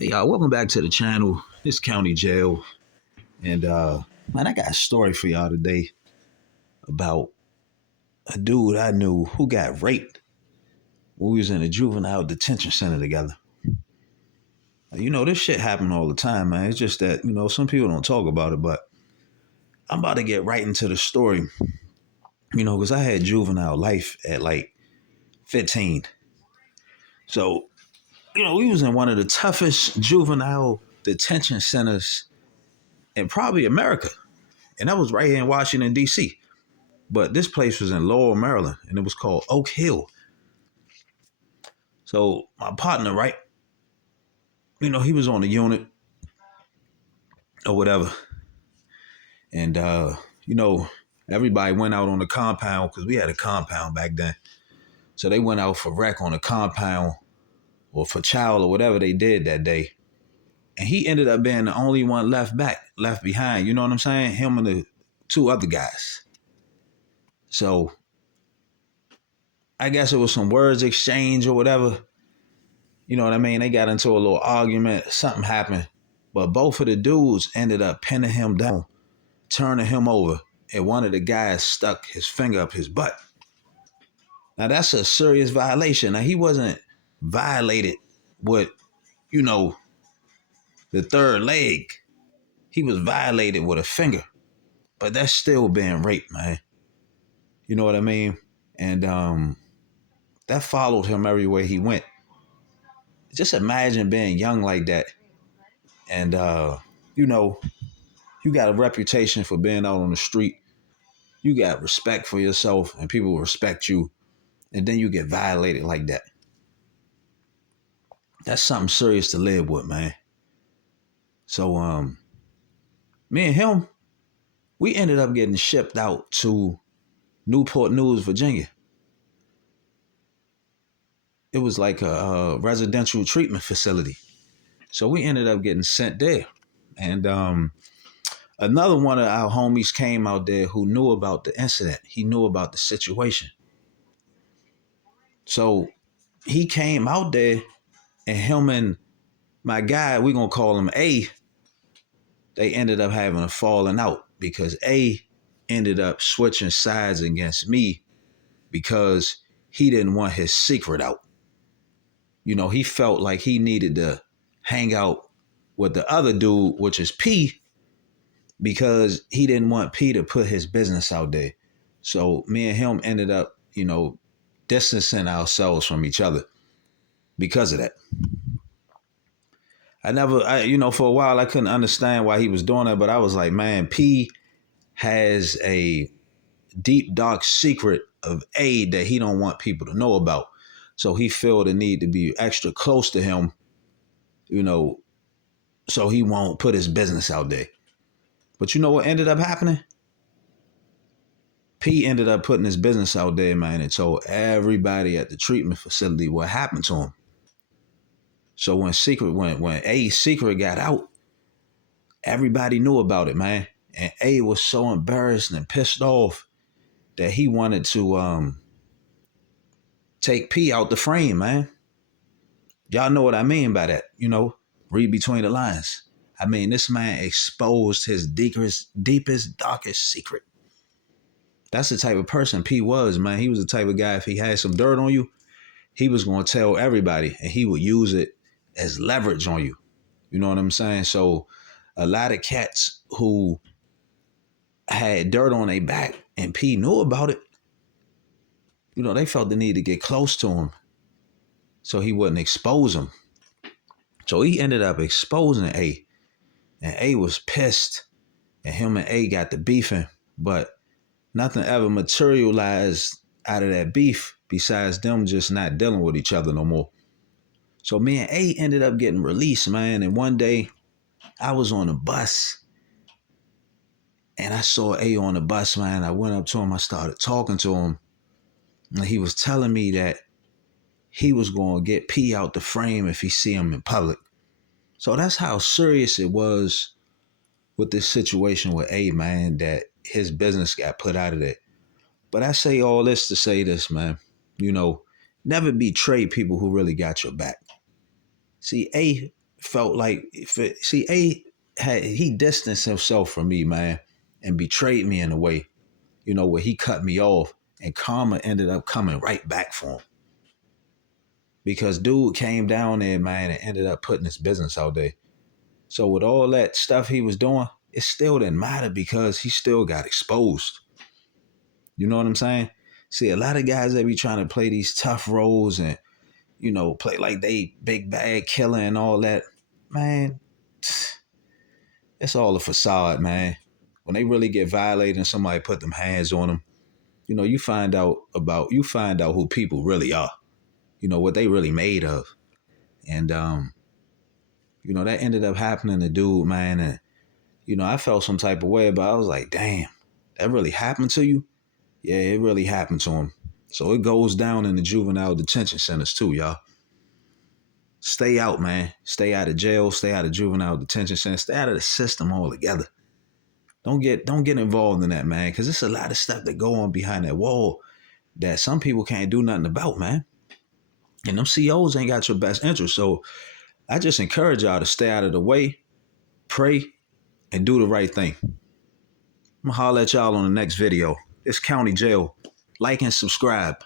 Hey y'all, welcome back to the channel. This county jail. And man, I got a story for y'all today about a dude I knew who got raped when we was in a juvenile detention center together. This shit happen all the time, man. It's just that, some people don't talk about it, but I'm about to get right into the story, because I had juvenile life at like 15. So, we was in one of the toughest juvenile detention centers in probably America. And that was right here in Washington, D.C. But this place was in Laurel, Maryland, and it was called Oak Hill. So my partner, right, he was on the unit or whatever. And, everybody went out on the compound because we had a compound back then. So they went out for rec on the compound or for chow or whatever they did that day. And he ended up being the only one left behind. You know what I'm saying? Him and the two other guys. So I guess it was some words exchange or whatever. You know what I mean? They got into a little argument. Something happened. But both of the dudes ended up pinning him down, turning him over, and one of the guys stuck his finger up his butt. Now, that's a serious violation. Now, he wasn't violated with, the third leg. He was violated with a finger. But that's still being raped, man. You know what I mean? And that followed him everywhere he went. Just imagine being young like that. And, you got a reputation for being out on the street. You got respect for yourself and people respect you. And then you get violated like that. That's something serious to live with, man. So, me and him, we ended up getting shipped out to Newport News, Virginia. It was like a residential treatment facility. So we ended up getting sent there. And another one of our homies came out there who knew about the incident. He knew about the situation. So he came out there, and him and my guy, we're going to call him A, they ended up having a falling out because A ended up switching sides against me because he didn't want his secret out. He felt like he needed to hang out with the other dude, which is P, because he didn't want P to put his business out there. So me and him ended up, distancing ourselves from each other because of that. For a while, I couldn't understand why he was doing that, but I was like, man, P has a deep, dark secret of A that he don't want people to know about. So he feel the need to be extra close to him, so he won't put his business out there. But you know what ended up happening? P ended up putting his business out there, man, and told everybody at the treatment facility what happened to him. So when A's secret got out, everybody knew about it, man. And A was so embarrassed and pissed off that he wanted to take P out the frame, man. Y'all know what I mean by that, read between the lines. I mean, this man exposed his deepest, darkest secret. That's the type of person P was, man. He was the type of guy, if he had some dirt on you, he was going to tell everybody, and he would use it as leverage on you. You know what I'm saying? So a lot of cats who had dirt on their back and P knew about it, they felt the need to get close to him so he wouldn't expose them. So he ended up exposing A, and A was pissed, and him and A got the beefing, but nothing ever materialized out of that beef besides them just not dealing with each other no more. So me and A ended up getting released, man. And one day I was on a bus and I saw A on the bus, man. I went up to him. I started talking to him. And he was telling me that he was going to get P out the frame if he see him in public. So that's how serious it was with this situation with A, man, that his business got put out of it. But I say all this to say this, man. Never betray people who really got your back. See, A felt like see he distanced himself from me, man, and betrayed me in a way, where he cut me off, and karma ended up coming right back for him because dude came down there, man, and ended up putting his business out there. So with all that stuff he was doing, it still didn't matter because he still got exposed. You know what I'm saying? See, a lot of guys that be trying to play these tough roles and play like they big bad killer and all that, man. It's all a facade, man. When they really get violated and somebody put them hands on them, you find out who people really are. What they really made of. And that ended up happening to dude, man. And I felt some type of way, but I was like, damn, that really happened to you? Yeah, it really happened to him. So it goes down in the juvenile detention centers too, y'all. Stay out, man. Stay out of jail. Stay out of juvenile detention centers. Stay out of the system altogether. Don't get involved in that, man, because there's a lot of stuff that go on behind that wall that some people can't do nothing about, man. And them COs ain't got your best interest. So I just encourage y'all to stay out of the way, pray, and do the right thing. I'm gonna holler at y'all on the next video. It's County Jail. Like and subscribe.